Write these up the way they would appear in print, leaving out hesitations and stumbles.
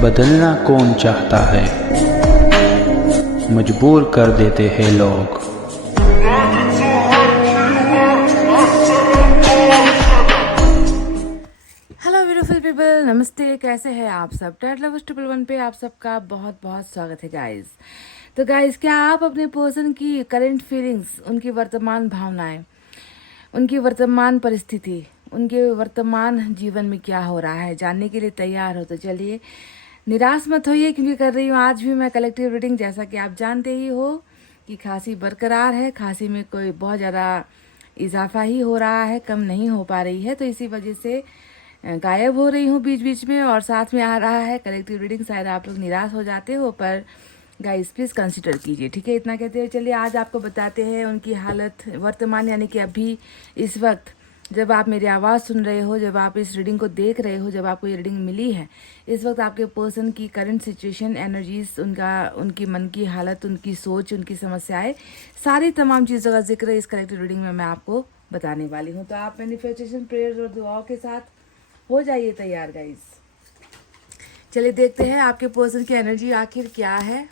बदलना कौन चाहता है, मजबूर कर देते हैं लोग। हेलो ब्यूटीफुल पीपल, नमस्ते। कैसे हैं आप सब? डेट लवर्स 111 पे आप सबका बहुत बहुत स्वागत है गाइस। तो गाइस, क्या आप अपने पर्सन की करंट फीलिंग्स, उनकी वर्तमान भावनाएं, उनकी वर्तमान परिस्थिति, उनके वर्तमान जीवन में क्या हो रहा है जानने के लिए तैयार हो? तो चलिए, निराश मत होइए, क्योंकि कर रही हूँ आज भी मैं कलेक्टिव रीडिंग। जैसा कि आप जानते ही हो कि खांसी बरकरार है, खांसी में कोई बहुत ज़्यादा इजाफा ही हो रहा है, कम नहीं हो पा रही है। तो इसी वजह से गायब हो रही हूँ बीच बीच में, और साथ में आ रहा है कलेक्टिव रीडिंग। शायद आप लोग निराश हो जाते हो, पर गाइस प्लीज़ कंसिडर कीजिए, ठीक है? इतना कहते हुए चलिए आज आपको बताते हैं उनकी हालत वर्तमान, यानी कि अभी इस वक्त जब आप मेरी आवाज़ सुन रहे हो, जब आप इस रीडिंग को देख रहे हो, जब आपको ये रीडिंग मिली है, इस वक्त आपके पर्सन की करंट सिचुएशन, एनर्जीज, उनकी मन की हालत, उनकी सोच, उनकी समस्याएं, सारी तमाम चीज़ों का जिक्र इस कलेक्टिव रीडिंग में मैं आपको बताने वाली हूँ। तो आप मैनिफेस्टेशन, प्रेयर्स और दुआओं के साथ हो जाइए तैयार गाइस। चलिए देखते हैं आपके पर्सन की एनर्जी आखिर क्या है।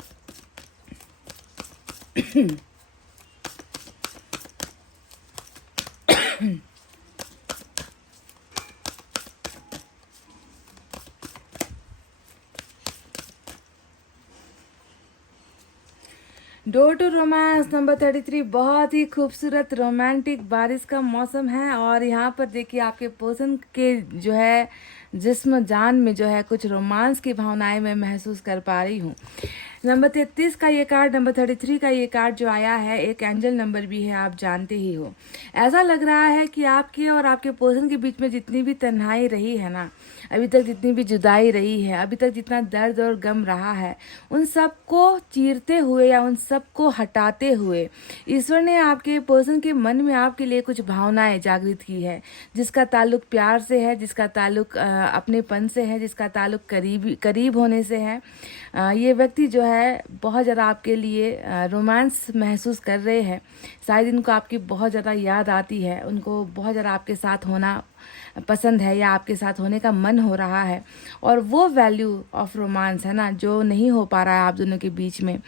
Door to romance number 33। बहुत ही खूबसूरत रोमांटिक बारिश का मौसम है, और यहाँ पर देखिए आपके पर्सन के जो है जिस्म जान में जो है कुछ रोमांस की भावनाएं मैं महसूस कर पा रही हूँ। नंबर 33 का ये कार्ड, नंबर 33 का ये कार्ड जो आया है, एक एंजल नंबर भी है, आप जानते ही हो। ऐसा लग रहा है कि आपके और आपके पर्सन के बीच में जितनी भी तन्हाई रही है ना, अभी तक जितनी भी जुदाई रही है, अभी तक जितना दर्द और गम रहा है, उन सबको चीरते हुए या उन सबको हटाते हुए ईश्वर ने आपके पर्सन के मन में आपके लिए कुछ भावनाएं जागृत की है, जिसका ताल्लुक प्यार से है, जिसका ताल्लुक अपनेपन से है, जिसका ताल्लुक करीब होने से है। ये व्यक्ति जो है बहुत ज़्यादा आपके लिए रोमांस महसूस कर रहे हैं। शायद इनको आपकी बहुत ज़्यादा याद आती है, उनको बहुत ज़्यादा आपके साथ होना पसंद है, या आपके साथ होने का मन हो रहा है। और वो वैल्यू ऑफ रोमांस है ना, जो नहीं हो पा रहा है आप दोनों के बीच में,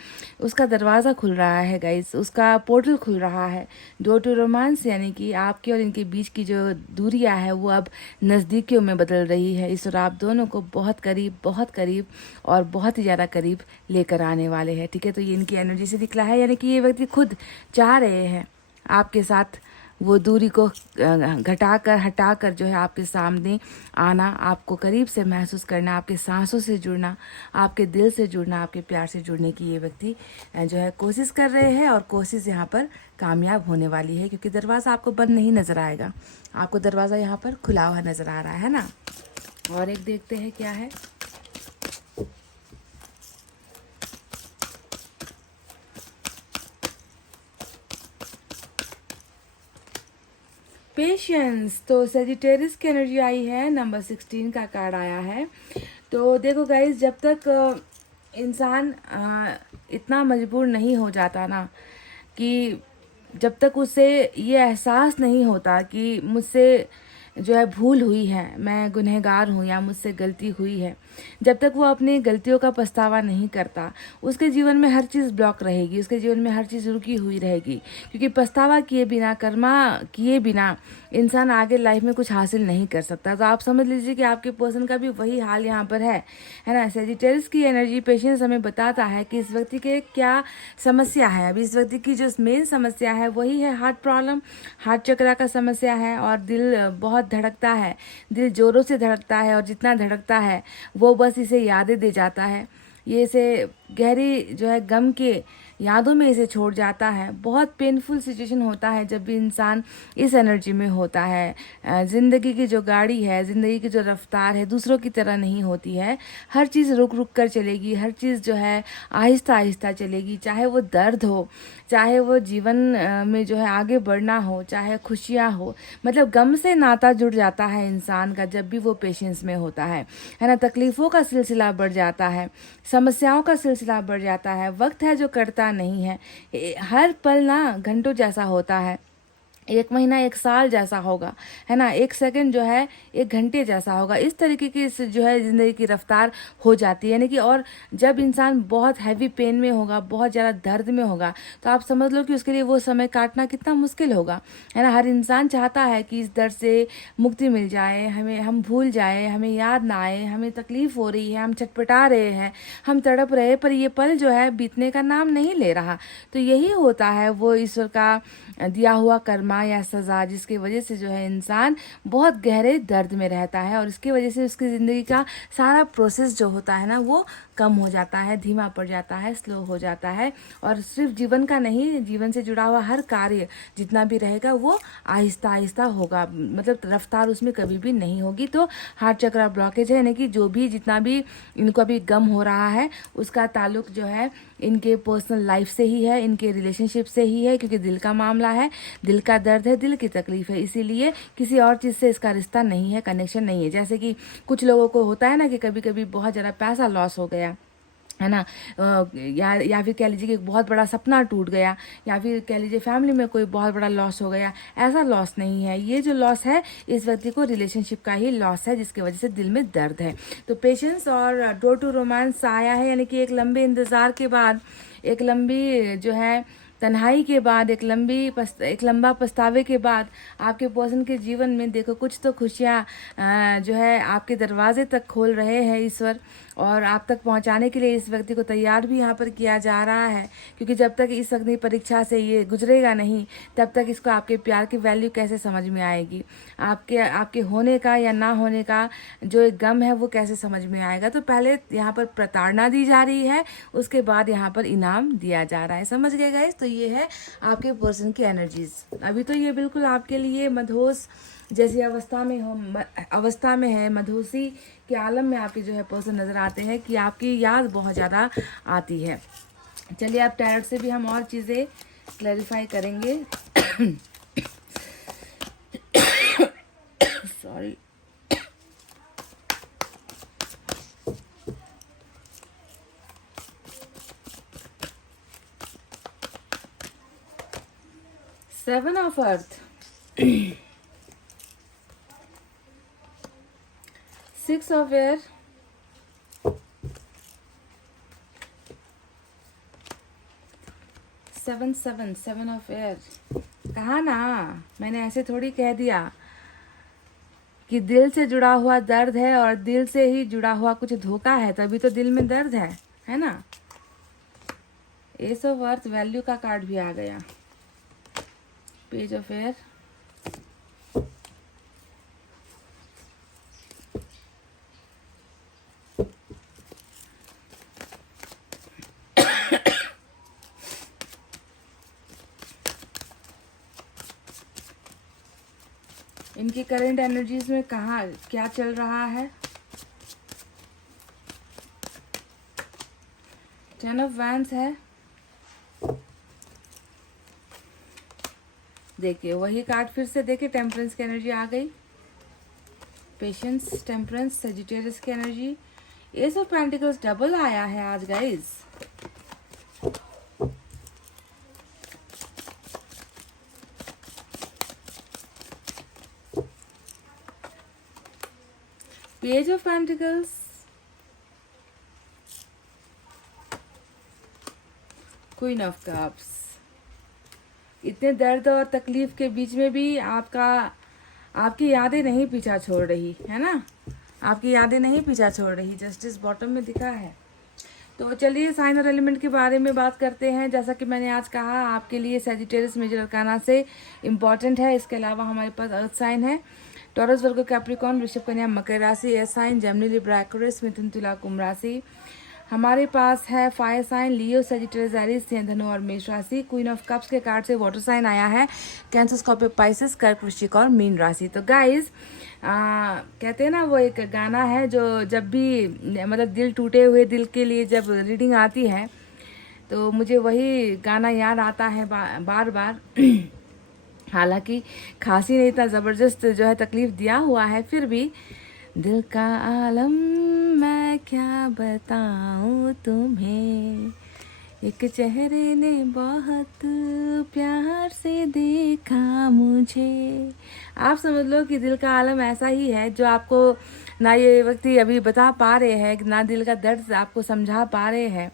उसका दरवाज़ा खुल रहा है गाइस, उसका पोर्टल खुल रहा है। डोर टू रोमांस यानी कि आपके और इनके बीच की जो दूरियां है वो अब नज़दीकियों में बदल रही है। इस और आप दोनों को बहुत करीब और बहुत ही ज़्यादा करीब लेकर आने वाले हैं, ठीक है? तो ये इनकी एनर्जी से दिखला है, यानी कि ये व्यक्ति खुद चाह रहे हैं आपके साथ वो दूरी को घटाकर, हटाकर जो है आपके सामने आना, आपको करीब से महसूस करना, आपके सांसों से जुड़ना, आपके दिल से जुड़ना, आपके प्यार से जुड़ने की ये व्यक्ति जो है कोशिश कर रहे हैं, और कोशिश यहाँ पर कामयाब होने वाली है, क्योंकि दरवाज़ा आपको बंद नहीं नज़र आएगा, आपको दरवाज़ा यहाँ पर खुला हुआ नज़र आ रहा है ना। और एक देखते हैं क्या है। पेशेंस। तो सेजिटेरियस की एनर्जी आई है, नंबर 16 का कार्ड आया है। तो देखो गाइस, जब तक इंसान इतना मजबूर नहीं हो जाता ना, कि जब तक उसे ये एहसास नहीं होता कि मुझसे जो है भूल हुई है, मैं गुनहगार हूँ या मुझसे गलती हुई है, जब तक वो अपनी गलतियों का पछतावा नहीं करता, उसके जीवन में हर चीज़ ब्लॉक रहेगी, उसके जीवन में हर चीज़ रुकी हुई रहेगी। क्योंकि पछतावा किए बिना, कर्मा किए बिना इंसान आगे लाइफ में कुछ हासिल नहीं कर सकता। तो आप समझ लीजिए कि आपके पर्सन का भी वही हाल यहाँ पर है ना। सेजिटेरियस की एनर्जी, पेशेंस, हमें बताता है कि इस व्यक्ति के क्या समस्या है। अभी इस व्यक्ति की जो मेन समस्या है वही है हार्ट प्रॉब्लम, हार्ट चक्रा का समस्या है, और दिल बहुत धड़कता है, दिल जोरों से धड़कता है, और जितना धड़कता है वो बस इसे यादें दे जाता है, ये इसे गहरी जो है गम के यादों में इसे छोड़ जाता है। बहुत पेनफुल सिचुएशन होता है जब भी इंसान इस एनर्जी में होता है। ज़िंदगी की जो गाड़ी है, ज़िंदगी की जो रफ्तार है, दूसरों की तरह नहीं होती है। हर चीज़ रुक रुक कर चलेगी, हर चीज़ जो है आहिस्ता आहिस्ता चलेगी, चाहे वो दर्द हो, चाहे वो जीवन में जो है आगे बढ़ना हो, चाहे खुशियाँ हो। मतलब गम से नाता जुड़ जाता है इंसान का जब भी वो पेशेंस में होता है ना। तकलीफ़ों का सिलसिला बढ़ जाता है, समस्याओं का सिलसिला बढ़ जाता है। वक्त है जो कटता नहीं है, हर पल ना घंटों जैसा होता है। एक महीना एक साल जैसा होगा, है ना, एक सेकंड जो है एक घंटे जैसा होगा। इस तरीके की जो है ज़िंदगी की रफ्तार हो जाती है, यानी कि और जब इंसान बहुत हैवी पेन में होगा, बहुत ज़्यादा दर्द में होगा, तो आप समझ लो कि उसके लिए वो समय काटना कितना मुश्किल होगा, है ना। हर इंसान चाहता है कि इस दर्द से मुक्ति मिल जाए, हम भूल जाए, हमें याद ना आए, हमें तकलीफ हो रही है, हम छटपटा रहे हैं, हम तड़प रहे, पर ये पल जो है बीतने का नाम नहीं ले रहा। तो यही होता है वो ईश्वर का दिया हुआ कर्मा या सज़ा, जिसकी वजह से जो है इंसान बहुत गहरे दर्द में रहता है, और इसकी वजह से उसकी ज़िंदगी का सारा प्रोसेस जो होता है ना वो कम हो जाता है, धीमा पड़ जाता है, स्लो हो जाता है। और सिर्फ जीवन का नहीं, जीवन से जुड़ा हुआ हर कार्य जितना भी रहेगा वो आहिस्ता आहिस्ता होगा, मतलब रफ्तार उसमें कभी भी नहीं होगी। तो हार्ट चक्र ब्लॉकेज है, यानी कि जो भी जितना भी इनको अभी गम हो रहा है उसका ताल्लुक जो है इनके पर्सनल लाइफ से ही है, इनके रिलेशनशिप से ही है, क्योंकि दिल का मामला है, दिल का दर्द है, दिल की तकलीफ है, इसीलिए किसी और चीज़ से इसका रिश्ता नहीं है, कनेक्शन नहीं है। जैसे कि कुछ लोगों को होता है ना कि कभी कभी बहुत ज़्यादा पैसा लॉस हो गया, है ना, या फिर कह लीजिए कि बहुत बड़ा सपना टूट गया, या फिर कह लीजिए फैमिली में कोई बहुत बड़ा लॉस हो गया। ऐसा लॉस नहीं है, ये जो लॉस है इस व्यक्ति को रिलेशनशिप का ही लॉस है, जिसकी वजह से दिल में दर्द है। तो पेशेंस और डोर टू रोमांस आया है, यानी कि एक लंबे इंतज़ार के बाद, एक लंबी जो है तन्हाई के बाद, एक लंबा पछतावे के बाद आपके पर्सन के जीवन में देखो कुछ तो खुशियाँ जो है आपके दरवाजे तक खोल रहे हैं ईश्वर, और आप तक पहुंचाने के लिए इस व्यक्ति को तैयार भी यहाँ पर किया जा रहा है। क्योंकि जब तक इस अग्नि परीक्षा से ये गुजरेगा नहीं, तब तक इसको आपके प्यार की वैल्यू कैसे समझ में आएगी, आपके होने का या ना होने का जो एक गम है वो कैसे समझ में आएगा। तो पहले यहाँ पर प्रताड़ना दी जा रही है, उसके बाद यहाँ पर इनाम दिया जा रहा है। समझ गए गाइस? तो ये है आपके पर्सन की एनर्जीज। अभी तो ये बिल्कुल आपके लिए मदहोश जैसी अवस्था में है, मदहोशी के आलम में आपके जो है पर्सन नज़र आते हैं कि आपकी याद बहुत ज़्यादा आती है। चलिए आप टैरोट से भी हम और चीज़ें क्लैरिफाई करेंगे। Sorry. Seven of earth, 6 of air, 7 of air। कहा ना, मैंने ऐसे थोड़ी कह दिया कि दिल से जुड़ा हुआ दर्द है, और दिल से ही जुड़ा हुआ कुछ धोखा है, तभी तो दिल में दर्द है ना। एस ऑफ अर्थ वैल्यू का कार्ड भी आ गया, पेज ऑफ एयर, इनकी करंट एनर्जीज में कहाँ क्या चल रहा है। 10 ऑफ वैंड्स है, देखिए वही कार्ड फिर से देखिए, टेम्परेंस की एनर्जी आ गई, पेशेंस, टेम्परेंस, सेजिटेरियस की energy. S of pentacles double आया है आज guys. Page of pentacles, queen of cups. इतने दर्द और तकलीफ के बीच में भी आपकी यादें नहीं पीछा छोड़ रही, है ना, आपकी यादें नहीं पीछा छोड़ रही। जस्टिस बॉटम में दिखा है। तो चलिए साइन और एलिमेंट के बारे में बात करते हैं। जैसा कि मैंने आज कहा, आपके लिए सेजिटेरियस मेजर अरकाना से इम्पॉर्टेंट है। इसके अलावा हमारे पास अर्थ साइन है, टॉरस, वर्गो, कैप्रिकॉर्न, वृषभ, कन्या, मकर राशि, air sign, Gemini, Libra, Aquarius, मिथुन, तुला, कुंभ राशि। हमारे पास है fire sign, Leo, Sagittarius, Aries, सिंह, धनु और मेष राशि। क्वीन ऑफ कप्स के कार्ड से वाटर साइन आया है, कैंसर, स्कॉर्पियो, पाइसेस, कर्क, वृश्चिक और मीन राशि। तो गाइस कहते हैं ना, वो एक गाना है जो जब भी मतलब दिल टूटे हुए दिल के लिए जब रीडिंग आती है तो मुझे वही गाना याद आता है बार बार। हालांकि खांसी ने इतना ज़बरदस्त जो है तकलीफ दिया हुआ है, फिर भी दिल का आलम मैं क्या बताऊँ तुम्हें, एक चेहरे ने बहुत प्यार से देखा मुझे। आप समझ लो कि दिल का आलम ऐसा ही है जो आपको ना ये व्यक्ति अभी बता पा रहे हैं, ना दिल का दर्द आपको समझा पा रहे हैं।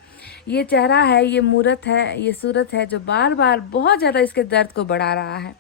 ये चेहरा है, ये मूरत है, ये सूरत है जो बार बार बहुत ज़्यादा इसके दर्द को बढ़ा रहा है,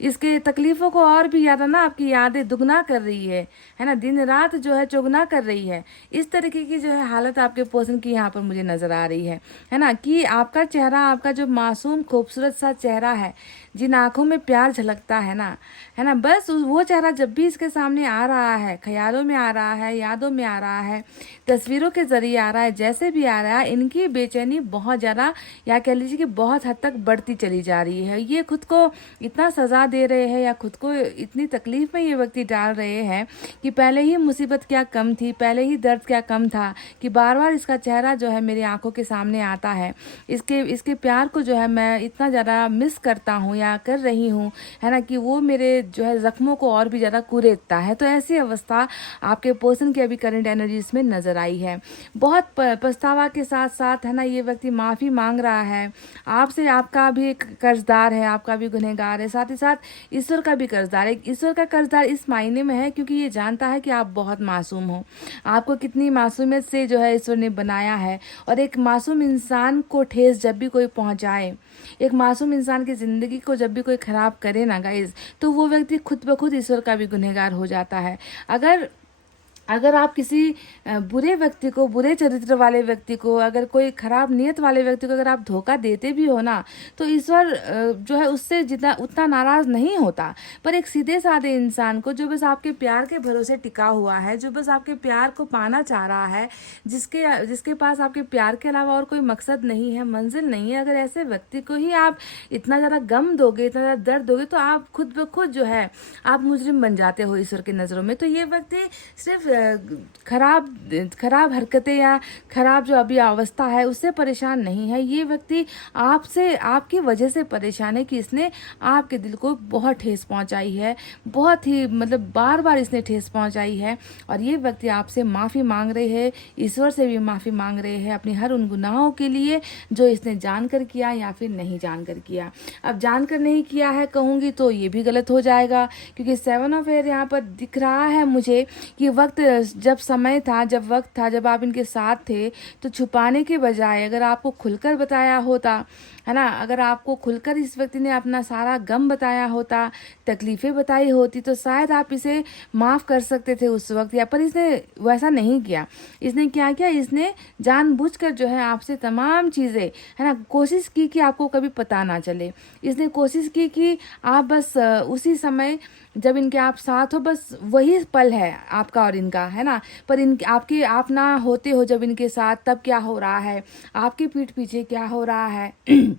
इसके तकलीफ़ों को और भी ज़्यादा ना आपकी यादें दुगना कर रही है ना, दिन रात जो है चौगुना कर रही है। इस तरीके की जो है हालत आपके पर्सन की यहाँ पर मुझे नज़र आ रही है ना, कि आपका चेहरा, आपका जो मासूम खूबसूरत सा चेहरा है, जिन आँखों में प्यार झलकता है ना, बस वो चेहरा जब भी इसके सामने आ रहा है, ख्यालों में आ रहा है, यादों में आ रहा है, तस्वीरों के ज़रिए आ रहा है, जैसे भी आ रहा है, इनकी बेचैनी बहुत ज़्यादा, या कह लीजिए कि बहुत हद तक बढ़ती चली जा रही है। ये खुद को इतना सज़ा दे रहे हैं या खुद को इतनी तकलीफ में ये व्यक्ति डाल रहे हैं कि पहले ही मुसीबत क्या कम थी, पहले ही दर्द क्या कम था, कि बार बार इसका चेहरा जो है मेरी आंखों के सामने आता है, इसके प्यार को जो है मैं इतना ज़्यादा मिस करता हूँ या कर रही हूँ, है ना, कि वो मेरे जो है ज़ख्मों को और भी ज़्यादा कुरेदता है। तो ऐसी अवस्था आपके पर्सन की अभी करंट एनर्जीज में नज़र आई है। बहुत पछतावा के साथ साथ, है ना, ये व्यक्ति माफ़ी मांग रहा है आपसे। आपका भी एक कर्जदार है, आपका भी गुनहगार है, साथ ही साथ ईश्वर का भी कर्जदार है। ईश्वर का कर्जदार इस मायने में है क्योंकि ये जानता है कि आप बहुत मासूम हो, आपको कितनी मासूमियत से जो है ईश्वर ने बनाया है। और एक मासूम इंसान को ठेस जब भी कोई पहुंचाए, एक मासूम इंसान की ज़िंदगी को जब भी कोई ख़राब करे ना गाइज, तो वो व्यक्ति खुद ब खुद ईश्वर का भी गुनहगार हो जाता है। अगर आप किसी बुरे व्यक्ति को, बुरे चरित्र वाले व्यक्ति को, अगर कोई खराब नियत वाले व्यक्ति को अगर आप धोखा देते भी हो ना, तो ईश्वर जो है उससे जितना उतना नाराज़ नहीं होता। पर एक सीधे साधे इंसान को जो बस आपके प्यार के भरोसे टिका हुआ है, जो बस आपके प्यार को पाना चाह रहा है, जिसके पास आपके प्यार के अलावा और कोई मकसद नहीं है, मंजिल नहीं है, अगर ऐसे व्यक्ति को ही आप इतना ज़्यादा गम दोगे, इतना ज़्यादा दर्द दोगे, तो आप खुद ब खुद जो है आप मुजरिम बन जाते हो ईश्वर की नज़रों में। तो ये व्यक्ति सिर्फ खराब हरकतें या खराब जो अभी अवस्था है उससे परेशान नहीं है। ये व्यक्ति आपसे, आपकी वजह से परेशान है कि इसने आपके दिल को बहुत ठेस पहुंचाई है, बहुत ही मतलब बार बार इसने ठेस पहुंचाई है। और ये व्यक्ति आपसे माफ़ी मांग रहे हैं, ईश्वर से भी माफ़ी मांग रहे हैं अपनी हर उन गुनाहों के लिए जो इसने जानकर किया या फिर नहीं जानकर किया। अब जानकर नहीं किया है कहूँगी तो ये भी गलत हो जाएगा, क्योंकि 7 ऑफ एयर यहाँ पर दिख रहा है मुझे कि वक्त, जब समय था, जब वक्त था, जब आप इनके साथ थे, तो छुपाने के बजाय अगर आपको खुलकर बताया होता, है ना, अगर आपको खुलकर इस व्यक्ति ने अपना सारा गम बताया होता, तकलीफ़ें बताई होती, तो शायद आप इसे माफ़ कर सकते थे उस वक्त। या पर इसने वैसा नहीं किया। इसने क्या किया, इसने जानबूझकर जो है आपसे तमाम चीज़ें, है ना, कोशिश की कि आपको कभी पता ना चले। इसने कोशिश की कि आप बस उसी समय जब इनके आप साथ हो, बस वही पल है आपका और इनका, है ना, पर आप ना होते हो जब इनके साथ, तब क्या हो रहा है, आपके पीठ पीछे क्या हो रहा है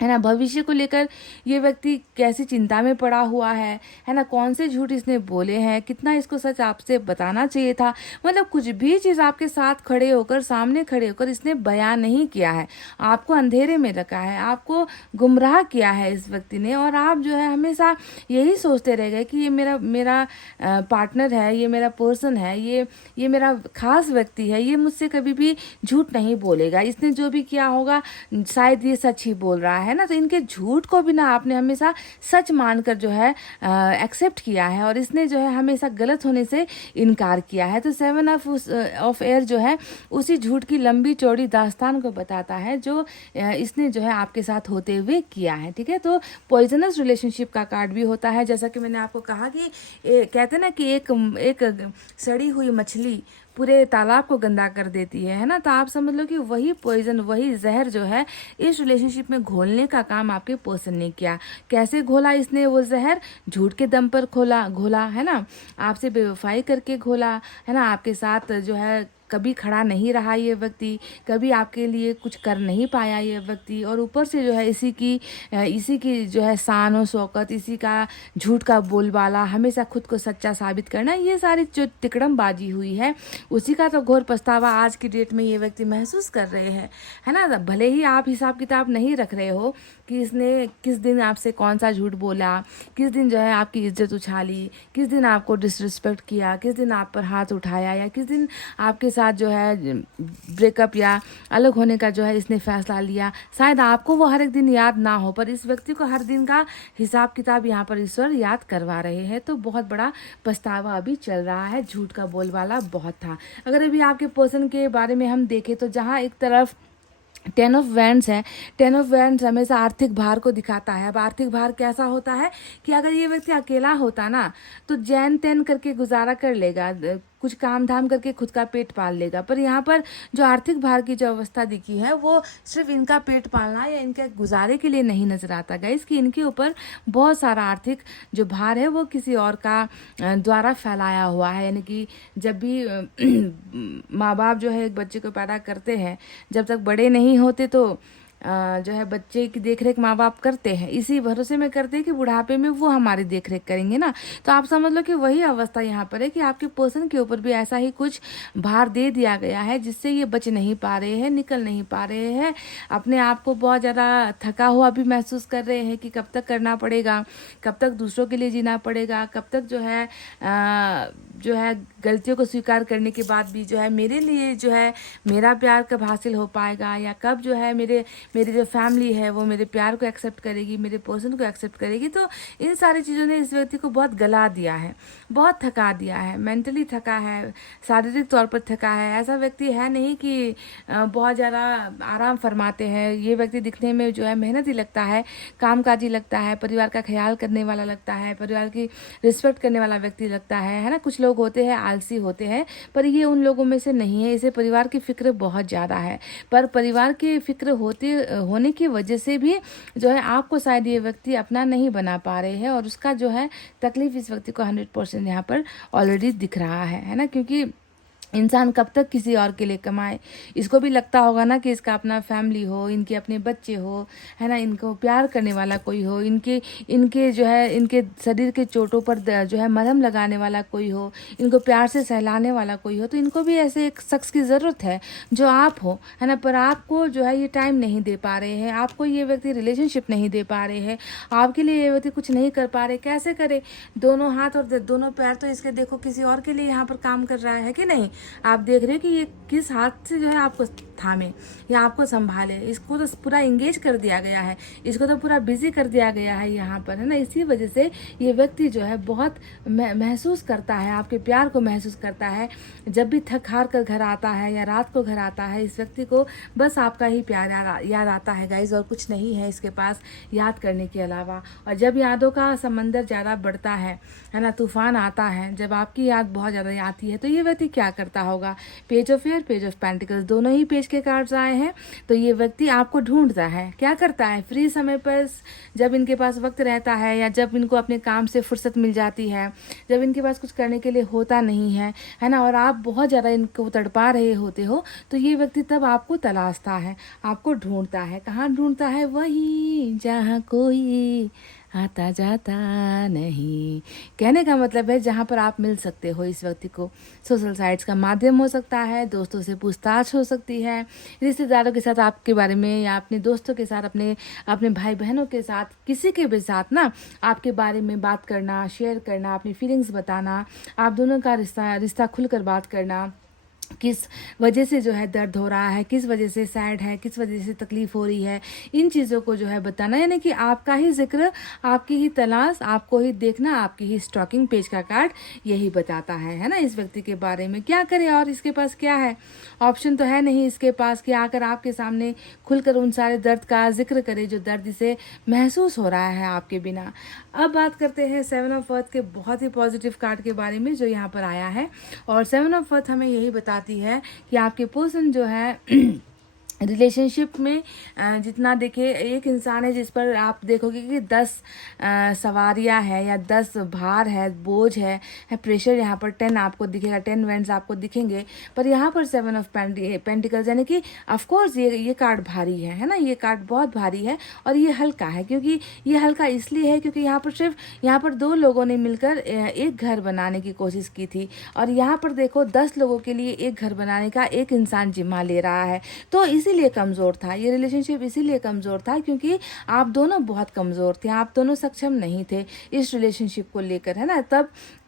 है ना, भविष्य को लेकर ये व्यक्ति कैसी चिंता में पड़ा हुआ है ना, कौन से झूठ इसने बोले हैं, कितना इसको सच आपसे बताना चाहिए था, मतलब कुछ भी चीज़ आपके साथ खड़े होकर, सामने खड़े होकर इसने बयान नहीं किया है। आपको अंधेरे में रखा है, आपको गुमराह किया है इस व्यक्ति ने। और आप जो है हमेशा यही सोचते रह गए कि ये मेरा पार्टनर है, ये मेरा पर्सन है, ये मेरा खास व्यक्ति है, ये मुझसे कभी भी झूठ नहीं बोलेगा, इसने जो भी किया होगा शायद ये सच ही बोल रहा है ना। तो इनके झूठ को भी ना आपने हमेशा सच मानकर जो है एक्सेप्ट किया है, और इसने जो है हमेशा गलत होने से इनकार किया है। तो 7 ऑफ एयर जो है उसी झूठ की लंबी चौड़ी दास्तान को बताता है जो इसने जो है आपके साथ होते हुए किया है। ठीक है, तो पॉइजनस रिलेशनशिप का कार्ड भी होता है, जैसा कि मैंने आपको कहा कि कहते हैं ना कि एक सड़ी हुई मछली पूरे तालाब को गंदा कर देती है ना। तो आप समझ लो कि वही पॉइजन, वही जहर जो है इस रिलेशनशिप में घोलने का काम आपके पर्सन ने किया। कैसे घोला इसने वो जहर? झूठ के दम पर घोला, है ना, आपसे बेवफाई करके घोला, है ना, आपके साथ जो है कभी खड़ा नहीं रहा ये व्यक्ति, कभी आपके लिए कुछ कर नहीं पाया ये व्यक्ति, और ऊपर से जो है इसी की जो है शान और शौकत, इसी का झूठ का बोलबाला, हमेशा खुद को सच्चा साबित करना, ये सारी जो तिकड़मबाजी हुई है उसी का तो घोर पछतावा आज की डेट में ये व्यक्ति महसूस कर रहे हैं, है ना। भले ही आप हिसाब किताब नहीं रख रहे हो कि इसने किस दिन आपसे कौन सा झूठ बोला, किस दिन जो है आपकी इज्जत उछाली, किस दिन आपको डिसरिस्पेक्ट किया, किस दिन आप पर हाथ उठाया, या किस दिन आपके साथ साथ जो है ब्रेकअप या अलग होने का जो है इसने फैसला लिया। शायद आपको वो हर एक दिन याद ना हो, पर इस व्यक्ति को हर दिन का हिसाब किताब यहाँ पर ईश्वर याद करवा रहे हैं। तो बहुत बड़ा पछतावा अभी चल रहा है, झूठ का बोलबाला बहुत था। अगर अभी आपके पर्सन के बारे में हम देखें तो जहाँ एक तरफ 10 ऑफ वैंड्स है, 10 ऑफ वैंड्स हमेशा आर्थिक भार को दिखाता है। अब आर्थिक भार कैसा होता है कि अगर ये व्यक्ति अकेला होता ना तो जैन तैन करके गुजारा कर लेगा, कुछ काम धाम करके खुद का पेट पाल लेगा। पर यहाँ पर जो आर्थिक भार की जो अवस्था दिखी है वो सिर्फ इनका पेट पालना या इनके गुजारे के लिए नहीं नजर आता गाइस, कि इनके ऊपर बहुत सारा आर्थिक जो भार है वो किसी और का द्वारा फैलाया हुआ है। यानी कि जब भी माँ बाप जो है एक बच्चे को पैदा करते हैं, जब तक बड़े नहीं होते तो जो है बच्चे की देखरेख माँ बाप करते हैं, इसी भरोसे में करते हैं कि बुढ़ापे में वो हमारी देखरेख करेंगे ना। तो आप समझ लो कि वही अवस्था यहाँ पर है कि आपके पर्सन के ऊपर भी ऐसा ही कुछ भार दे दिया गया है जिससे ये बच नहीं पा रहे हैं, निकल नहीं पा रहे हैं। अपने आप को बहुत ज़्यादा थका हुआ भी महसूस कर रहे हैं कि कब तक करना पड़ेगा, कब तक दूसरों के लिए जीना पड़ेगा, कब तक जो है गलतियों को स्वीकार करने के बाद भी जो है मेरे लिए जो है मेरा प्यार कब हासिल हो पाएगा, या कब जो है मेरी जो फैमिली है वो मेरे प्यार को एक्सेप्ट करेगी, मेरे पर्सन को एक्सेप्ट करेगी। तो इन सारी चीज़ों ने इस व्यक्ति को बहुत गला दिया है, बहुत थका दिया है, मेंटली थका है, शारीरिक तौर पर थका है। ऐसा व्यक्ति है नहीं कि बहुत ज़्यादा आराम फरमाते हैं। ये व्यक्ति दिखने में जो है मेहनती लगता है, कामकाजी लगता है, परिवार का ख्याल करने वाला लगता है, परिवार की रिस्पेक्ट करने वाला व्यक्ति लगता है ना। कुछ लोग होते हैं आलसी होते हैं, पर ये उन लोगों में से नहीं है। इसे परिवार की फिक्र बहुत ज़्यादा है, पर परिवार की फिक्र होने की वजह से भी जो है आपको शायद ये व्यक्ति अपना नहीं बना पा रहे हैं, और उसका जो है तकलीफ इस व्यक्ति को 100% यहाँ पर ऑलरेडी दिख रहा है ना। क्योंकि इंसान कब तक किसी और के लिए कमाए, इसको भी लगता होगा ना कि इसका अपना फैमिली हो, इनके अपने बच्चे हो, है ना, इनको प्यार करने वाला कोई हो, इनके जो है इनके शरीर के चोटों पर जो है मलहम लगाने वाला कोई हो, इनको प्यार से सहलाने वाला कोई हो। तो इनको भी ऐसे एक शख्स की ज़रूरत है जो आप हो, है ना। पर आपको जो है ये टाइम नहीं दे पा रहे हैं, आपको ये व्यक्ति रिलेशनशिप नहीं दे पा रहे हैं, आपके लिए ये व्यक्ति कुछ नहीं कर पा रहे। कैसे करे? दोनों हाथ और दोनों पैर तो इसके देखो किसी और के लिए यहाँ पर काम कर रहा है कि नहीं। आप देख रहे हो कि ये किस हाथ से जो है आपको थामे या आपको संभाले। इसको तो पूरा इंगेज कर दिया गया है, इसको तो पूरा बिजी कर दिया गया है यहाँ पर, है ना। इसी वजह से ये व्यक्ति जो है बहुत महसूस करता है, आपके प्यार को महसूस करता है। जब भी थक हार कर घर आता है या रात को घर आता है, इस व्यक्ति को बस आपका ही प्यार याद आता है गाइज, और कुछ नहीं है इसके पास याद करने के अलावा। और जब यादों का समंदर ज़्यादा बढ़ता है ना, तूफान आता है, जब आपकी याद बहुत ज़्यादा आती है, तो ये व्यक्ति क्या करता होगा? Page of air, page of pentacles, दोनों ही पेज के कार्ड्स आए हैं। तो ये व्यक्ति आपको ढूंढता है। क्या करता है? फ्री समय पर जब इनके पास वक्त रहता है, या जब इनको अपने काम से फुर्सत मिल जाती है, जब इनके पास कुछ करने के लिए होता नहीं है ना, और आप बहुत ज़्यादा इनको तड़पा रहे होते हो, तो ये व्यक्ति तब आपको तलाशता है, आपको ढूंढता है। कहाँ ढूंढता है? वहीं जहाँ कोई आता जाता नहीं। कहने का मतलब है जहाँ पर आप मिल सकते हो इस व्यक्ति को। सोशल साइट्स का माध्यम हो सकता है, दोस्तों से पूछताछ हो सकती है, रिश्तेदारों के साथ आपके बारे में, या अपने दोस्तों के साथ, अपने भाई बहनों के साथ, किसी के भी साथ ना आपके बारे में बात करना, शेयर करना, अपनी फीलिंग्स बताना, आप दोनों का रिश्ता खुलकर बात करना, किस वजह से जो है दर्द हो रहा है, किस वजह से सैड है, किस वजह से तकलीफ हो रही है, इन चीज़ों को जो है बताना। यानी कि आपका ही जिक्र, आपकी ही तलाश, आपको ही देखना, आपकी ही स्टॉकिंग पेज का कार्ड यही बताता है ना, इस व्यक्ति के बारे में। क्या करे? और इसके पास क्या है? ऑप्शन तो है नहीं इसके पास कि आकर आपके सामने खुलकर उन सारे दर्द का जिक्र करे जो दर्द इसे महसूस हो रहा है आपके बिना। अब बात करते हैं 7 ऑफ अर्थ के बहुत ही पॉजिटिव कार्ड के बारे में जो यहाँ पर आया है। और 7 ऑफ अर्थ हमें यही बताती है कि आपके पर्सन जो है रिलेशनशिप में जितना देखिए, एक इंसान है जिस पर आप देखोगे कि 10 सवारियां है, या 10 भार है, बोझ है प्रेशर यहाँ पर 10 आपको दिखेगा, 10 वेंट्स आपको दिखेंगे। पर यहाँ पर 7 ऑफ पेंटिकल्स, यानी कि ऑफकोर्स ये कार्ड भारी है ना, ये कार्ड बहुत भारी है। और ये हल्का है, क्योंकि ये हल्का इसलिए है क्योंकि यहाँ पर 2 लोगों ने मिलकर एक घर बनाने की कोशिश की थी, और यहाँ पर देखो 10 लोगों के लिए एक घर बनाने का एक इंसान जिम्मा ले रहा है। तो इसीलिए कमज़ोर था ये रिलेशनशिप, इसीलिए कमज़ोर था क्योंकि आप दोनों बहुत कमज़ोर थे, आप दोनों सक्षम नहीं थे इस रिलेशनशिप को लेकर, है ना।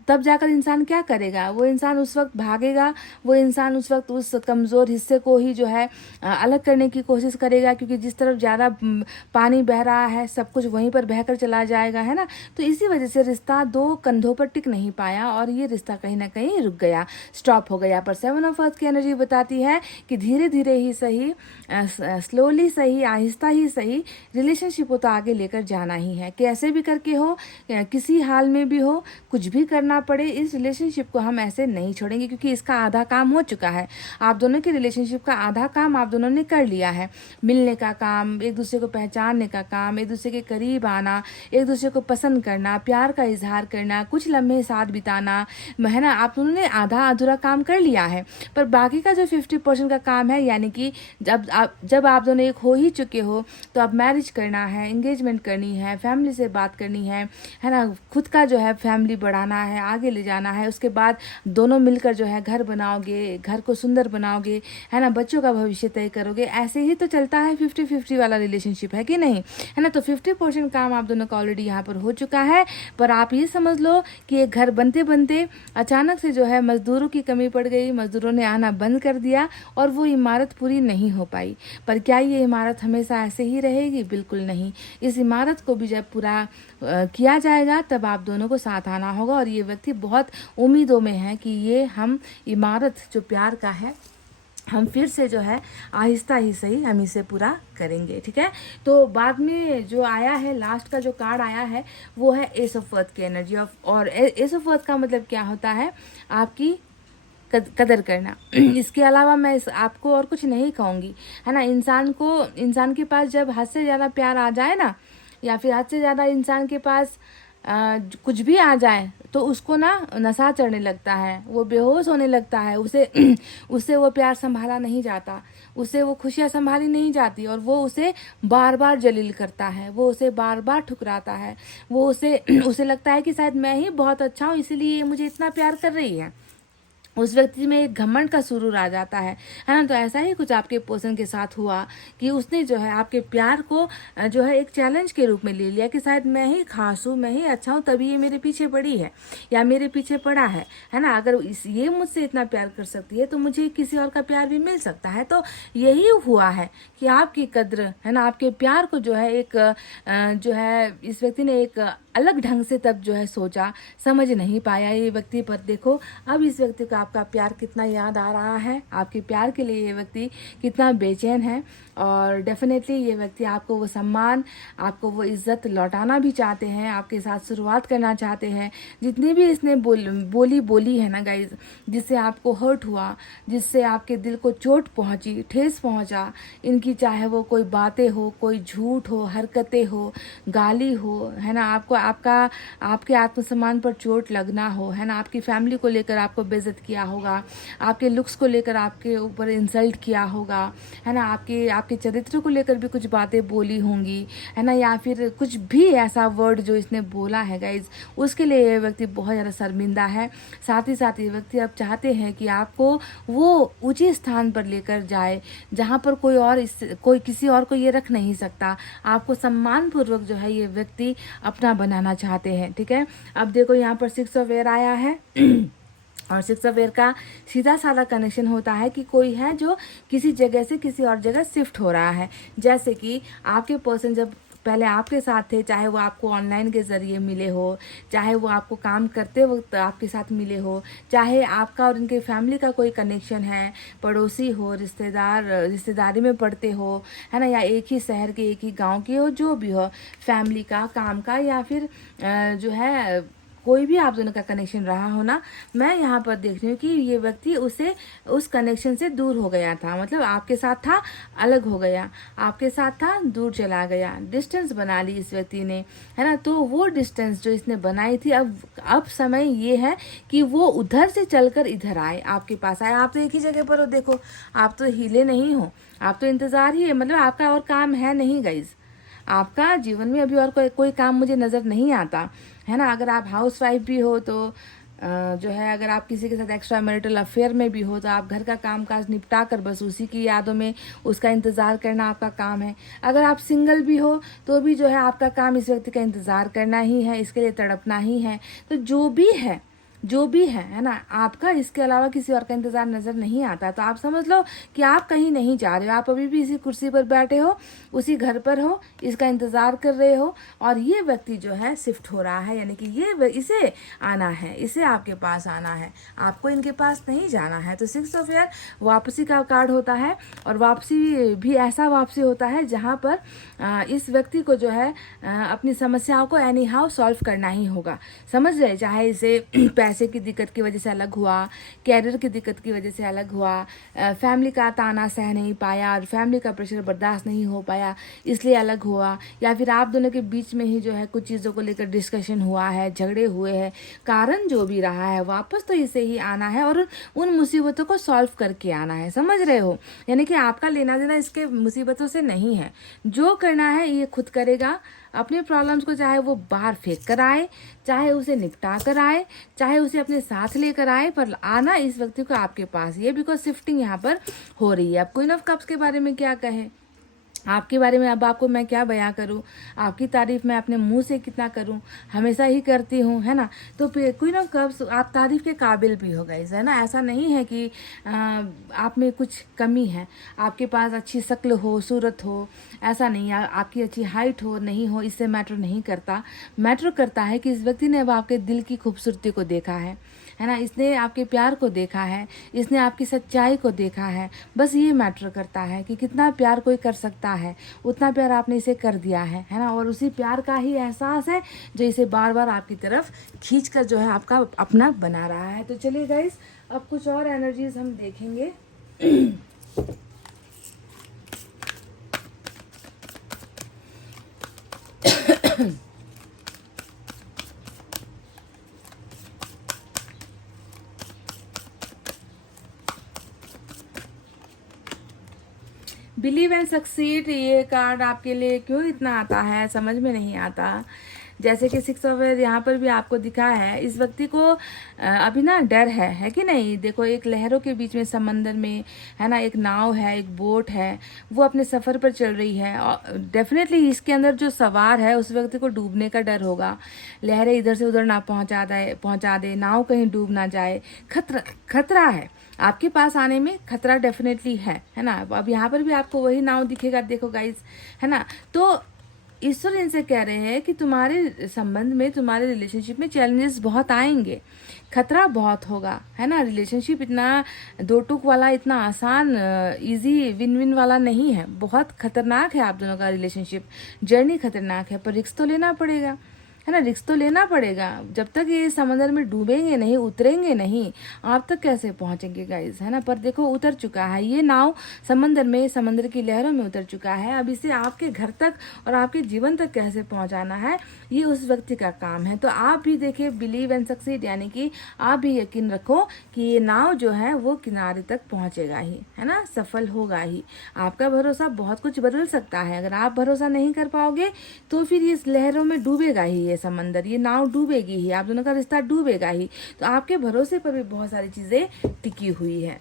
तब जाकर इंसान क्या करेगा, वो इंसान उस वक्त भागेगा, वो इंसान उस वक्त उस कमज़ोर हिस्से को ही जो है अलग करने की कोशिश करेगा, क्योंकि जिस तरफ ज़्यादा पानी बह रहा है सब कुछ वहीं पर बहकर चला जाएगा, है ना। तो इसी वजह से रिश्ता दो कंधों पर टिक नहीं पाया और ये रिश्ता कहीं ना कहीं रुक गया, स्टॉप हो गया। पर 7 ऑफ अर्थ की एनर्जी बताती है कि धीरे धीरे ही सही, स्लोली सही, आहिस्ता ही सही, रिलेशनशिप को तो आगे लेकर जाना ही है। कैसे भी करके हो, किसी हाल में भी हो, कुछ भी करना पड़े, इस रिलेशनशिप को हम ऐसे नहीं छोड़ेंगे, क्योंकि इसका आधा काम हो चुका है। आप दोनों के रिलेशनशिप का आधा काम आप दोनों ने कर लिया है। मिलने का काम, एक दूसरे को पहचानने का काम, एक दूसरे के करीब आना, एक दूसरे को पसंद करना, प्यार का इजहार करना, कुछ लम्हे साथ बिताना, है ना। आप दोनों ने आधा अधूरा काम कर लिया है। पर बाकी का जो 50% का काम है, यानी कि जब आप दोनों एक हो ही चुके हो, तो अब मैरिज करना है, एंगेजमेंट करनी है, फैमिली से बात करनी है ना, खुद का जो है फैमिली बढ़ाना है, आगे ले जाना है। उसके बाद दोनों मिलकर जो है घर बनाओगे, घर को सुंदर बनाओगे, है ना, बच्चों का भविष्य तय करोगे। ऐसे ही तो चलता है 50-50 वाला रिलेशनशिप, है कि नहीं, है ना। तो 50% काम आप दोनों का ऑलरेडी यहाँ पर हो चुका है। पर आप ये समझ लो कि एक घर बनते बनते अचानक से जो है मजदूरों की कमी पड़ गई, मजदूरों ने आना बंद कर दिया और वो इमारत पूरी नहीं हो पाई। पर क्या ये इमारत हमेशा ऐसे ही रहेगी? बिल्कुल नहीं। इस इमारत को भी जब पूरा किया जाएगा तब आप दोनों को साथ आना होगा। और ये व्यक्ति बहुत उम्मीदों में है कि ये हम इमारत जो प्यार का है, हम फिर से जो है आहिस्ता ही सही हम इसे पूरा करेंगे, ठीक है। तो बाद में जो आया है, लास्ट का जो कार्ड आया है वो है एस ऑफ अर्थ की एनर्जी ऑफ। और एस ऑफ अर्थ का मतलब क्या होता है? आपकी कदर करना। इसके अलावा मैं आपको और कुछ नहीं कहूँगी, है ना। इंसान के पास जब हद से ज़्यादा प्यार आ जाए ना, या फिर हद से ज़्यादा इंसान के पास कुछ भी आ जाए, तो उसको ना नशा चढ़ने लगता है, वो बेहोश होने लगता है, उससे वो प्यार संभाला नहीं जाता, उससे वो खुशियाँ संभाली नहीं जाती, और वो उसे बार बार जलील करता है, वो उसे बार बार ठुकराता है, वो उसे लगता है कि शायद मैं ही बहुत अच्छा हूँ इसीलिए ये मुझे इतना प्यार कर रही है। उस व्यक्ति में एक घमंड का सुरूर आ जाता है ना। तो ऐसा ही कुछ आपके पर्सन के साथ हुआ कि उसने जो है आपके प्यार को जो है एक चैलेंज के रूप में ले लिया कि शायद मैं ही खास हूँ, मैं ही अच्छा हूँ, तभी ये मेरे पीछे पड़ी है या मेरे पीछे पड़ा है ना। अगर ये मुझसे इतना प्यार कर सकती है तो मुझे किसी और का प्यार भी मिल सकता है। तो यही हुआ है कि आपकी कद्र, है ना, आपके प्यार को जो है एक जो है इस व्यक्ति ने एक अलग ढंग से तब जो है सोचा, समझ नहीं पाया ये व्यक्ति। पर देखो अब इस व्यक्ति को आपका प्यार कितना याद आ रहा है, आपके प्यार के लिए ये व्यक्ति कितना बेचैन है। और डेफिनेटली ये व्यक्ति आपको वो सम्मान, आपको वो इज्जत लौटाना भी चाहते हैं, आपके साथ शुरुआत करना चाहते हैं। जितनी भी इसने बोली है ना गाइज, जिससे आपको हर्ट हुआ, जिससे आपके दिल को चोट पहुंची, ठेस पहुंचा, इनकी चाहे वो कोई बातें हो, कोई झूठ हो, हरकतें हो, गाली हो, है ना, आपके आत्मसम्मान पर चोट लगना हो, है ना, आपकी फैमिली को लेकर आपको बेइज्जत किया होगा, आपके लुक्स को लेकर आपके ऊपर इंसल्ट किया होगा, है ना, आपके चरित्र को लेकर भी कुछ बातें बोली होंगी, है ना, या फिर कुछ भी ऐसा वर्ड जो इसने बोला है गाइज, उसके लिए ये व्यक्ति बहुत ज़्यादा शर्मिंदा है। साथ ही साथ ये व्यक्ति अब चाहते हैं कि आपको वो ऊंचे स्थान पर लेकर जाए जहाँ पर कोई किसी और को ये रख नहीं सकता। आपको सम्मान पूर्वक जो है ये व्यक्ति अपना बनाना चाहते हैं, ठीक है। अब देखो यहाँ पर 6 ऑफ एयर आया है और 6 ऑफ एयर का सीधा साधा कनेक्शन होता है कि कोई है जो किसी जगह से किसी और जगह शिफ्ट हो रहा है। जैसे कि आपके पर्सन जब पहले आपके साथ थे, चाहे वो आपको ऑनलाइन के ज़रिए मिले हो, चाहे वो आपको काम करते वक्त आपके साथ मिले हो, चाहे आपका और उनके फैमिली का कोई कनेक्शन है, पड़ोसी हो, रिश्तेदारी में पड़ते हो, है ना, या एक ही शहर के, एक ही गांव के हो, जो भी हो, फैमिली का, काम का, या फिर जो है कोई भी आप दोनों का कनेक्शन रहा हो ना, मैं यहाँ पर देख रही हूँ कि ये व्यक्ति उस कनेक्शन से दूर हो गया था। मतलब आपके साथ था, अलग हो गया, आपके साथ था, दूर चला गया, डिस्टेंस बना ली इस व्यक्ति ने, है ना। तो वो डिस्टेंस जो इसने बनाई थी, अब समय ये है कि वो उधर से चलकर इधर आए, आपके पास आए। आप तो एक ही जगह पर हो, देखो आप तो हिले नहीं हो, आप तो इंतज़ार ही है, मतलब आपका और काम है नहीं गाइज, आपका जीवन में अभी और कोई काम मुझे नज़र नहीं आता, है ना। अगर आप हाउस वाइफ भी हो तो जो है, अगर आप किसी के साथ एक्स्ट्रा मैरिटल अफेयर में भी हो तो आप घर का काम काज निपटा कर बस उसी की यादों में उसका इंतज़ार करना आपका काम है। अगर आप सिंगल भी हो तो भी जो है आपका काम इस व्यक्ति का इंतज़ार करना ही है, इसके लिए तड़पना ही है। तो जो भी है जो भी है ना, आपका इसके अलावा किसी और का इंतज़ार नज़र नहीं आता। तो आप समझ लो कि आप कहीं नहीं जा रहे हो, आप अभी भी इसी कुर्सी पर बैठे हो, उसी घर पर हो, इसका इंतज़ार कर रहे हो। और ये व्यक्ति जो है शिफ्ट हो रहा है, यानी कि इसे आना है, इसे आपके पास आना है, आपको इनके पास नहीं जाना है। तो 6 ऑफ एयर वापसी का कार्ड होता है, और वापसी भी ऐसा वापसी होता है जहाँ पर इस व्यक्ति को जो है अपनी समस्याओं को एनी हाउ सॉल्व करना ही होगा। समझ रहे, चाहे इसे पैसे की दिक्कत की वजह से अलग हुआ, कैरियर की दिक्कत की वजह से अलग हुआ, फैमिली का ताना सह नहीं पाया और फैमिली का प्रेशर बर्दाश्त नहीं हो पाया इसलिए अलग हुआ, या फिर आप दोनों के बीच में ही जो है कुछ चीज़ों को लेकर डिस्कशन हुआ है, झगड़े हुए हैं, कारण जो भी रहा है वापस तो इसे ही आना है और उन मुसीबतों को सॉल्व करके आना है। समझ रहे हो, यानी कि आपका लेना देना इसके मुसीबतों से नहीं है, जो करना है ये खुद करेगा। अपने प्रॉब्लम्स को चाहे वो बाहर फेंक कर आए, चाहे उसे निपटा कर आए, चाहे उसे अपने साथ लेकर आए, पर आना इस व्यक्ति को आपके पास ही है, बिकॉज शिफ्टिंग यहाँ पर हो रही है। अब क्वीन ऑफ कप्स के बारे में क्या कहें, आपके बारे में अब आपको मैं क्या बयां करूं, आपकी तारीफ मैं अपने मुंह से कितना करूं, हमेशा ही करती हूं, है ना। तो क्वीन ऑफ कप्स आप तारीफ के काबिल भी हो गए, है ना। ऐसा नहीं है कि आप में कुछ कमी है, आपके पास अच्छी शक्ल हो, सूरत हो, ऐसा नहीं है, आपकी अच्छी हाइट हो नहीं हो, इससे मैटर नहीं करता। मैटर करता है कि इस व्यक्ति ने अब आपके दिल की खूबसूरती को देखा है ना, इसने आपके प्यार को देखा है, इसने आपकी सच्चाई को देखा है। बस ये मैटर करता है कि कितना प्यार कोई कर सकता है, उतना प्यार आपने इसे कर दिया है ना। और उसी प्यार का ही एहसास है जो इसे बार बार आपकी तरफ खींच कर जो है आपका अपना बना रहा है। तो चलिए गाइस, अब कुछ और एनर्जीज हम देखेंगे। बिलीव एंड सक्सीड, ये कार्ड आपके लिए क्यों इतना आता है समझ में नहीं आता। जैसे कि 6 ऑफ एयर यहाँ पर भी आपको दिखा है, इस व्यक्ति को अभी ना डर है कि नहीं। देखो, एक लहरों के बीच में समंदर में, है ना, एक नाव है, एक बोट है, वो अपने सफ़र पर चल रही है, और डेफिनेटली इसके अंदर जो सवार है उस व्यक्ति को डूबने का डर होगा। लहरें इधर से उधर ना पहुँचा दे, नाव कहीं डूब ना जाए, खतरा है आपके पास आने में, खतरा डेफिनेटली है ना। अब यहाँ पर भी आपको वही नाव दिखेगा, देखो गाइस, है ना। तो ईश्वर इनसे कह रहे हैं कि तुम्हारे संबंध में, तुम्हारे रिलेशनशिप में चैलेंजेस बहुत आएंगे, खतरा बहुत होगा, है ना। रिलेशनशिप इतना दो टूक वाला, इतना आसान इजी विन विन वाला नहीं है, बहुत खतरनाक है आप दोनों का रिलेशनशिप। जर्नी खतरनाक है, पर रिस्क तो लेना पड़ेगा, है ना। रिस्क तो लेना पड़ेगा। जब तक ये समंदर में डूबेंगे नहीं, उतरेंगे नहीं, आप तक कैसे पहुंचेंगे गाइस, है ना। पर देखो, उतर चुका है ये नाव समंदर में, समंदर की लहरों में उतर चुका है। अब इसे आपके घर तक और आपके जीवन तक कैसे पहुंचाना है, ये उस व्यक्ति का काम है। तो आप भी देखिए, बिलीव एंड सक्सीड, यानी कि आप भी यकीन रखो कि ये नाव जो है वो किनारे तक पहुंचेगा ही, है ना, सफल होगा ही। आपका भरोसा बहुत कुछ बदल सकता है। अगर आप भरोसा नहीं कर पाओगे तो फिर इस लहरों में डूबेगा ही ये समंदर, ये नाव डूबेगी ही, आप दोनों का रिश्ता डूबेगा ही। तो आपके भरोसे पर भी बहुत सारी चीजें टिकी हुई है।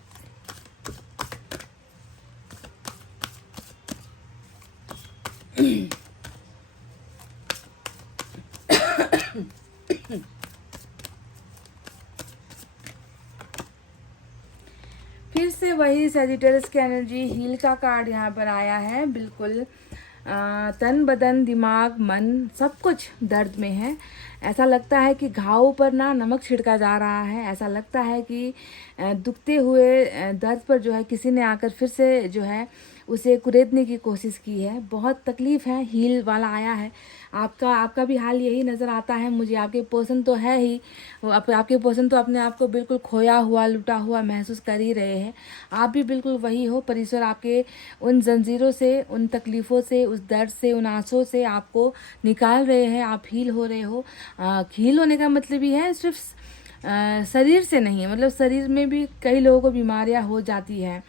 फिर से वही सजिटेरियस की एनर्जी, हील का कार्ड यहाँ पर आया है। बिल्कुल तन बदन दिमाग मन सब कुछ दर्द में है। ऐसा लगता है कि घाव पर ना नमक छिड़का जा रहा है। ऐसा लगता है कि दुखते हुए दर्द पर जो है किसी ने आकर फिर से जो है उसे कुरेदने की कोशिश की है। बहुत तकलीफ है, हील वाला आया है। आपका भी हाल यही नज़र आता है मुझे। आपके पर्सन तो है ही, आपके पर्सन तो अपने आप को बिल्कुल खोया हुआ, लुटा हुआ महसूस कर ही रहे हैं। आप भी बिल्कुल वही हो, पर ईश्वर आपके उन जंजीरों से, उन तकलीफ़ों से, उस दर्द से, उन आंसुओं से आपको निकाल रहे हैं। आप हील हो रहे हो। हील होने का मतलब ही है सिर्फ शरीर से नहीं, मतलब शरीर में भी कई लोगों को बीमारियां हो जाती हैं।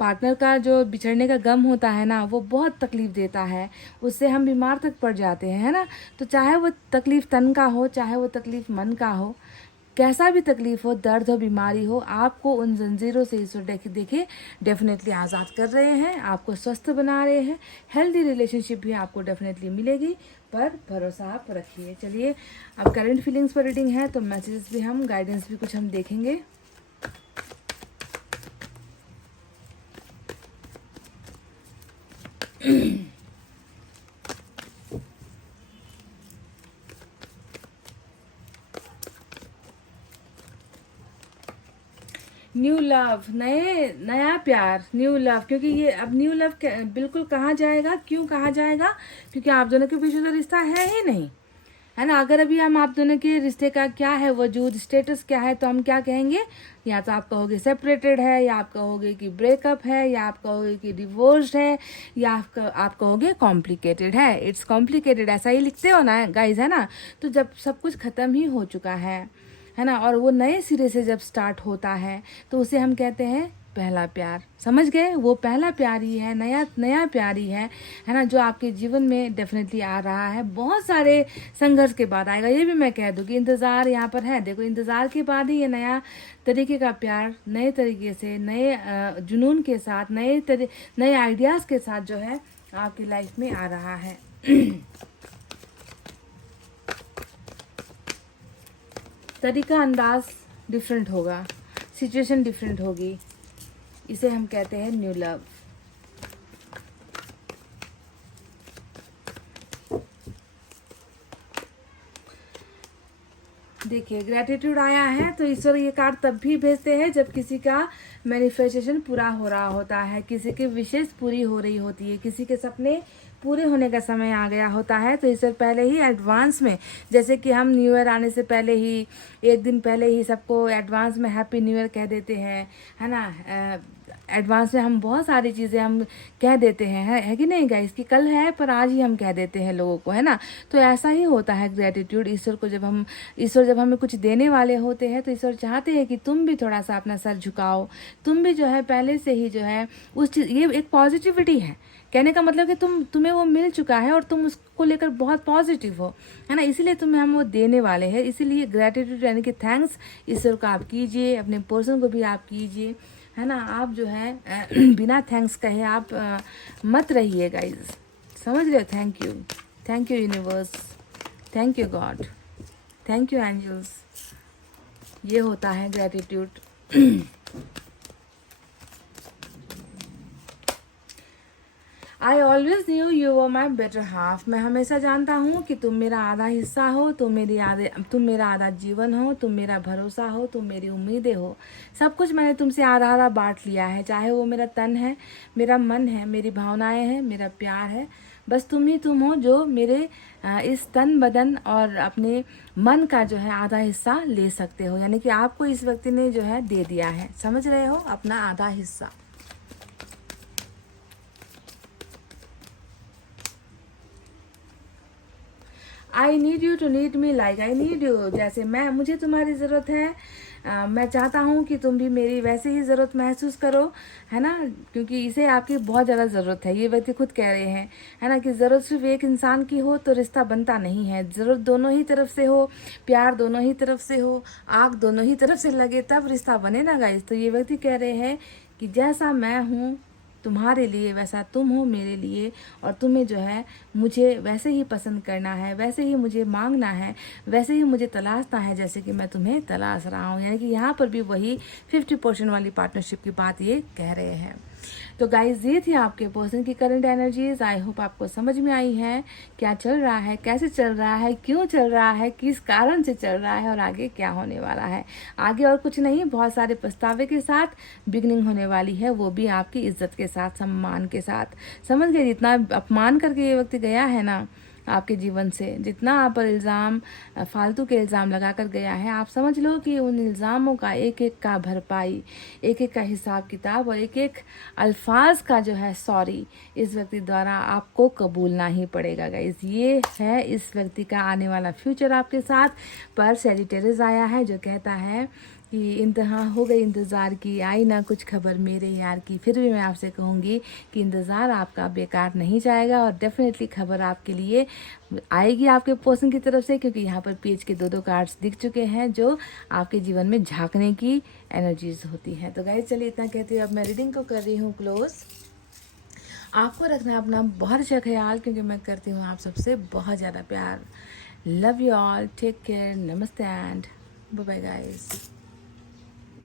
पार्टनर का जो बिछड़ने का गम होता है ना, वो बहुत तकलीफ देता है, उससे हम बीमार तक पड़ जाते हैं, है ना। तो चाहे वो तकलीफ तन का हो, चाहे वो तकलीफ मन का हो, कैसा भी तकलीफ हो, दर्द हो, बीमारी हो, आपको उन जंजीरों से ईश्वर देखिए डेफिनेटली आज़ाद कर रहे हैं, आपको स्वस्थ बना रहे हैं। हेल्दी रिलेशनशिप भी आपको डेफिनेटली मिलेगी, पर भरोसा आप रखिए। चलिए, अब करंट फीलिंग्स पर रीडिंग है तो मैसेजेस भी हम, गाइडेंस भी कुछ हम देखेंगे। न्यू लव, नया प्यार, न्यू लव, क्योंकि ये अब न्यू लव बिल्कुल कहा जाएगा। क्यों कहा जाएगा? क्योंकि आप दोनों के बीच तो रिश्ता है ही नहीं, है ना। अगर अभी हम आप दोनों के रिश्ते का क्या है वजूद, स्टेटस क्या है, तो हम क्या कहेंगे? या तो आप कहोगे सेपरेटेड है, या आप कहोगे कि ब्रेकअप है, या आप कहोगे कि डिवोर्स्ड है, या आप कहोगे कॉम्प्लिकेटेड है। इट्स कॉम्प्लिकेटेड, ऐसा ही लिखते हो ना गाइज, है ना। तो जब सब कुछ ख़त्म ही हो चुका है ना, और वो नए सिरे से जब स्टार्ट होता है तो उसे हम कहते हैं पहला प्यार। समझ गए? वो पहला प्यार ही है, नया प्यार ही है ना, जो आपके जीवन में डेफिनेटली आ रहा है। बहुत सारे संघर्ष के बाद आएगा, ये भी मैं कह दूँ कि इंतज़ार यहाँ पर है। देखो, इंतज़ार के बाद ही ये नया तरीके का प्यार, नए तरीके से, नए जुनून के साथ, नए आइडियाज़ के साथ जो है आपकी लाइफ में आ रहा है। तरीका, अंदाज डिफरेंट होगा, सिचुएशन डिफरेंट होगी। इसे हम कहते हैं न्यू लव। देखिए, ग्रेटिट्यूड आया है तो ईश्वर ये कार्ड तब भी भेजते हैं जब किसी का मैनिफेस्टेशन पूरा हो रहा होता है, किसी की विशेष पूरी हो रही होती है, किसी के सपने पूरे होने का समय आ गया होता है। तो ईश्वर पहले ही एडवांस में, जैसे कि हम न्यू ईयर आने से पहले ही, एक दिन पहले ही सबको एडवांस में हैप्पी न्यू ईयर कह देते हैं, है ना। एडवांस में हम बहुत सारी चीज़ें हम कह देते हैं, है कि नहीं गाइस, कि कल है पर आज ही हम कह देते हैं लोगों को, है ना। तो ऐसा ही होता है ग्रेटिट्यूड। ईश्वर जब हमें कुछ देने वाले होते हैं तो ईश्वर चाहते हैं कि तुम भी थोड़ा सा अपना सर झुकाओ, तुम भी जो है पहले से ही जो है उस चीज़, ये एक पॉजिटिविटी है। कहने का मतलब कि तुम्हें वो मिल चुका है और तुम उसको लेकर बहुत पॉजिटिव हो, है ना। इसीलिए तुम्हें हम वो देने वाले हैं। इसीलिए ग्रेटिट्यूड यानी कि थैंक्स ईश्वर को आप कीजिए, अपने पर्सन को भी आप कीजिए, है ना। आप जो है बिना थैंक्स कहे आप मत रहिए गाइज, समझ रहे हो। Thank you universe, thank you God, thank you angels. ये होता है gratitude. I always knew you were my better half. मैं हमेशा जानता हूँ कि तुम मेरा आधा हिस्सा हो, तुम मेरा आधा जीवन हो, तुम मेरा भरोसा हो, तुम मेरी उम्मीदें हो। सब कुछ मैंने तुमसे आधा आधा बांट लिया है, चाहे वो मेरा तन है, मेरा मन है, मेरी भावनाएं हैं, मेरा प्यार है। बस तुम हो जो मेरे इस तन बदन और अपने मन का जो है आधा हिस्सा ले सकते हो। यानी कि आपको इस व्यक्ति ने जो है दे दिया है, समझ रहे हो, अपना आधा हिस्सा। I need you to need me like I need you. जैसे मुझे तुम्हारी ज़रूरत है, मैं चाहता हूँ कि तुम भी मेरी वैसे ही ज़रूरत महसूस करो, है ना। क्योंकि इसे आपकी बहुत ज़्यादा ज़रूरत है, ये व्यक्ति खुद कह रहे हैं, है ना, कि ज़रूरत सिर्फ एक इंसान की हो तो रिश्ता बनता नहीं है। ज़रूरत दोनों ही तरफ से हो, प्यार दोनों ही तरफ से हो, आग दोनों ही तरफ से लगे, तब रिश्ता बने ना गाइस। तो ये व्यक्ति कह रहे हैं कि जैसा मैं हूँ तुम्हारे लिए वैसा तुम हो मेरे लिए, और तुम्हें जो है मुझे वैसे ही पसंद करना है, वैसे ही मुझे मांगना है, वैसे ही मुझे तलाशना है जैसे कि मैं तुम्हें तलाश रहा हूँ। यानी कि यहाँ पर भी वही 50% वाली पार्टनरशिप की बात ये कह रहे हैं। तो गाइज, ये थी आपके पर्सन की करंट एनर्जीज। आई होप आपको समझ में आई है क्या चल रहा है, कैसे चल रहा है, क्यों चल रहा है, किस कारण से चल रहा है और आगे क्या होने वाला है। आगे और कुछ नहीं, बहुत सारे पछतावे के साथ बिगनिंग होने वाली है, वो भी आपकी इज्जत के साथ, सम्मान के साथ। समझ गए? जितना अपमान करके ये व्यक्ति गया है ना आपके जीवन से, जितना आप पर इल्ज़ाम, फालतू के इल्ज़ाम लगा कर गया है, आप समझ लो कि उन इल्ज़ामों का एक एक का भरपाई, एक एक का हिसाब किताब और एक एक अल्फाज का जो है सॉरी इस व्यक्ति द्वारा आपको कबूलना ही पड़ेगा गाइस। ये है इस व्यक्ति का आने वाला फ्यूचर आपके साथ। पर सैजिटेरियस आया है जो कहता है कि इंतहा हो गई इंतज़ार की, आई ना कुछ खबर मेरे यार की। फिर भी मैं आपसे कहूँगी कि इंतज़ार आपका बेकार नहीं जाएगा और डेफिनेटली खबर आपके लिए आएगी आपके पर्सन की तरफ से, क्योंकि यहाँ पर पेज के 2 कार्ड्स दिख चुके हैं जो आपके जीवन में झांकने की एनर्जीज होती हैं। तो गाइस चलिए इतना कहती हूँ, अब मैं रीडिंग को कर रही हूँ क्लोज। आपको रखना है अपना बहुत अच्छा ख्याल, क्योंकि मैं करती हूँ आप सबसे बहुत ज़्यादा प्यार। Love you all, take care, नमस्ते एंड बाय बाय गाइस।